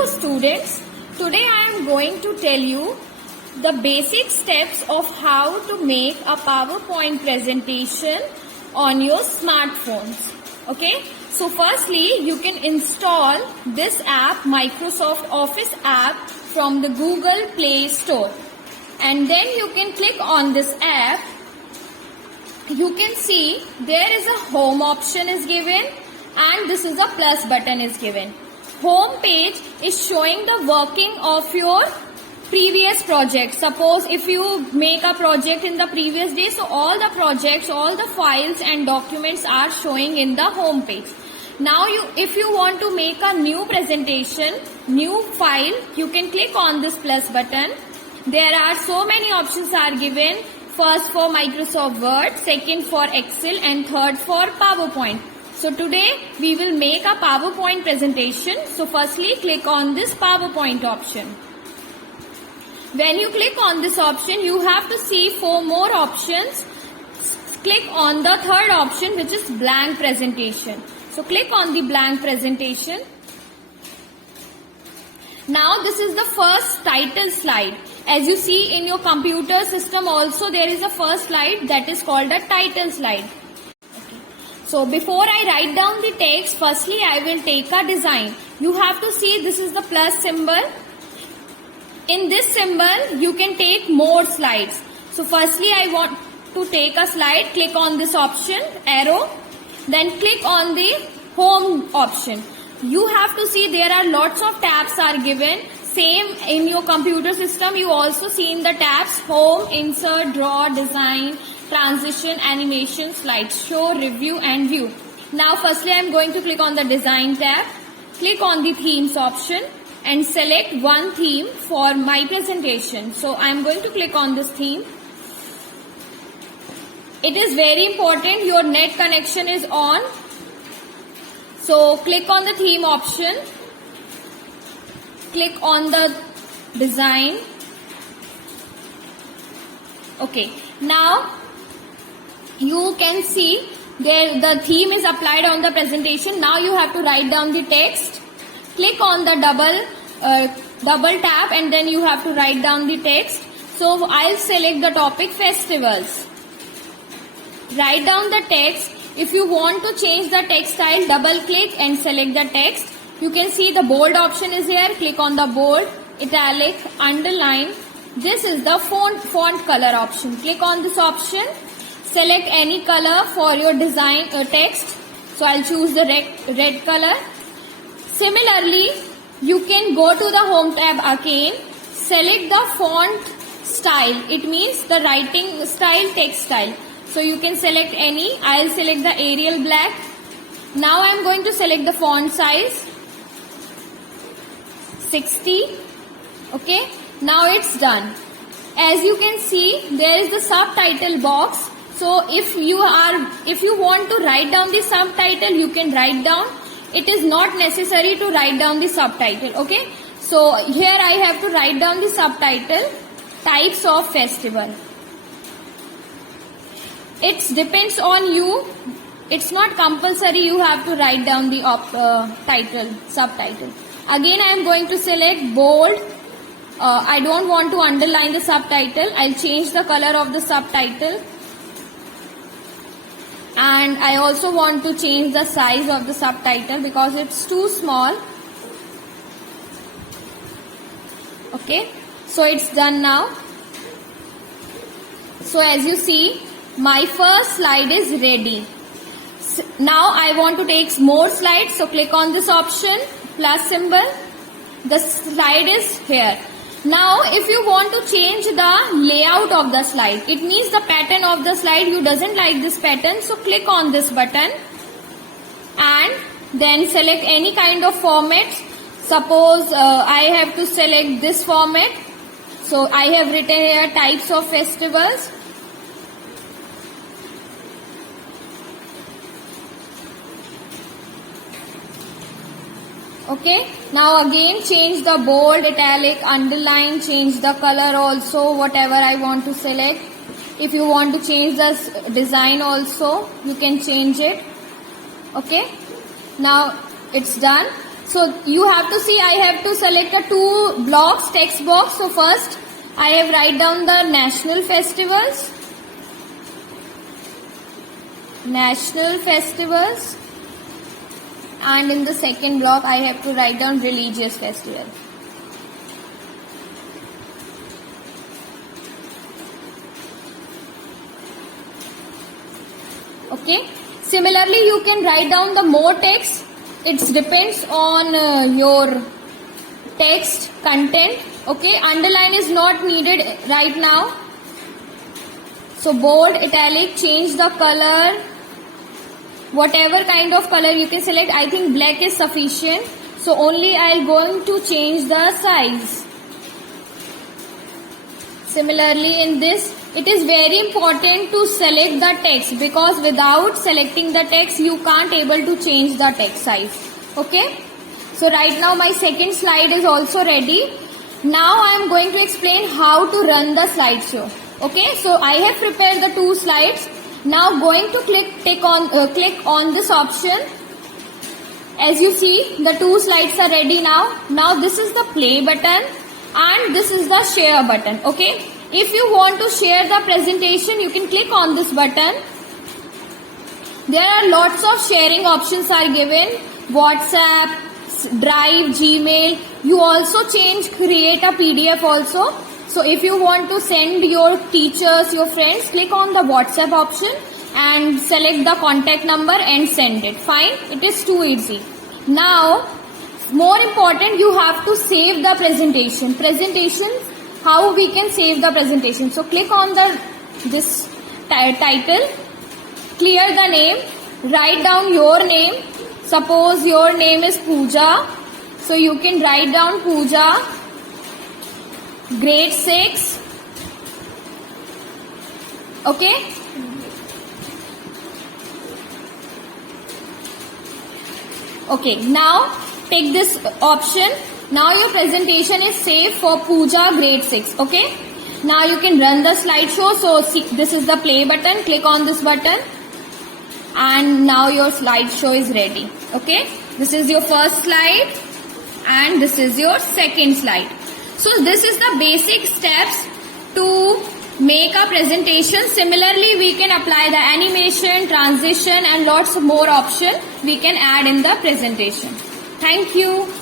Hello students, today I am going to tell you the basic steps of how to make a PowerPoint presentation on your smartphones. Okay, so firstly you can install this app, Microsoft Office app from the Google Play Store, and then you can click on this app. You can see there is a home option is given and this is a plus button is given. Home page is showing the working of your previous project. Suppose if you make a project in the previous day, so all the projects, all the files and documents are showing in the home page. Now if you want to make a new presentation, new file, you can click on this plus button. There are so many options are given. First for Microsoft Word, second for Excel, and third for PowerPoint. So today we will make a PowerPoint presentation. So firstly click on this PowerPoint option. When you click on this option, you have to see 4 more options. Click on the third option, which is blank presentation. So click on the blank presentation. Now this is the first title slide. As you see in your computer system also, there is a first slide that is called a title slide. So before I write down the text, firstly I will take a design. You have to see this is the plus symbol. In this symbol you can take more slides. So firstly I want to take a slide. Click on this option, arrow. Then click on the home option. You have to see there are lots of tabs are given. Same in your computer system, you also see in the tabs home, insert, draw, design, transition, animation, slideshow, review and view. Now firstly I am going to click on the design tab. Click on the themes option and select one theme for my presentation. So I am going to click on this theme. It is very important your net connection is on. So click on the theme option. Click on the design. Okay, now you can see there the theme is applied on the presentation. Now you have to write down the text. Click on the double tap and then you have to write down the text. So I'll select the topic festivals. Write down the text. If you want to change the text style, double click and select the text. You can see the bold option is here. Click on the bold, italic, underline. This is the font color option. Click on this option. Select any color for your design text. So I'll choose the red color. Similarly, you can go to the home tab again. Select the font style. It means the writing style, text style. So you can select any. I'll select the Arial black. Now I'm going to select the font size. 60. Okay, now it's done. As you can see, there is the subtitle box. So if you want to write down the subtitle, you can write down. It is not necessary to write down the subtitle. Okay, so here I have to write down the subtitle, types of festival. It depends on you. It's not compulsory you have to write down the subtitle. Again I am going to select bold. I don't want to underline the subtitle. I'll change the color of the subtitle. And I also want to change the size of the subtitle because it's too small. Okay, so it's done now. So as you see, my first slide is ready. Now I want to take more slides. So click on this option, plus symbol. The slide is here. Now if you want to change the layout of the slide, it means the pattern of the slide, you doesn't like this pattern, so click on this button and then select any kind of format. Suppose I have to select this format. So I have written here types of festivals. Okay, now again change the bold, italic, underline, change the color also, whatever I want to select. If you want to change the design also, you can change it. Okay, now it's done. So you have to see, I have to select a 2 blocks text box. So first I have write down the national festivals. National festivals. And in the second block I have to write down religious festival. Okay. Similarly, you can write down the more text. It depends on your text content. Okay. Underline is not needed right now. So bold, italic, change the color. Whatever kind of color you can select. I think black is sufficient. So only I'll going to change the size. Similarly in this, it is very important to select the text, because without selecting the text you can't able to change the text size. Okay. So right now my second slide is also ready. Now I am going to explain how to run the slideshow. Okay. So I have prepared the 2 slides. Now going to click on this option. As you see, the 2 slides are ready now. Now this is the play button and this is the share button. Okay. If you want to share the presentation, you can click on this button. There are lots of sharing options are given. WhatsApp, Drive, Gmail. You also create a PDF also. So if you want to send your teachers, your friends, click on the WhatsApp option and select the contact number and send it. Fine. It is too easy. Now, more important, you have to save the presentation. Presentations, how we can save the presentation. So click on this title, clear the name, write down your name. Suppose your name is Pooja. So you can write down Pooja, grade 6. Okay. Okay, now take this option. Now your presentation is saved for Pooja grade 6. Okay. Now you can run the slideshow. So see, this is the play button. Click on this button. And now your slideshow is ready. Okay. This is your first slide. And this is your second slide. So this is the basic steps to make a presentation. Similarly, we can apply the animation, transition and lots more options we can add in the presentation. Thank you.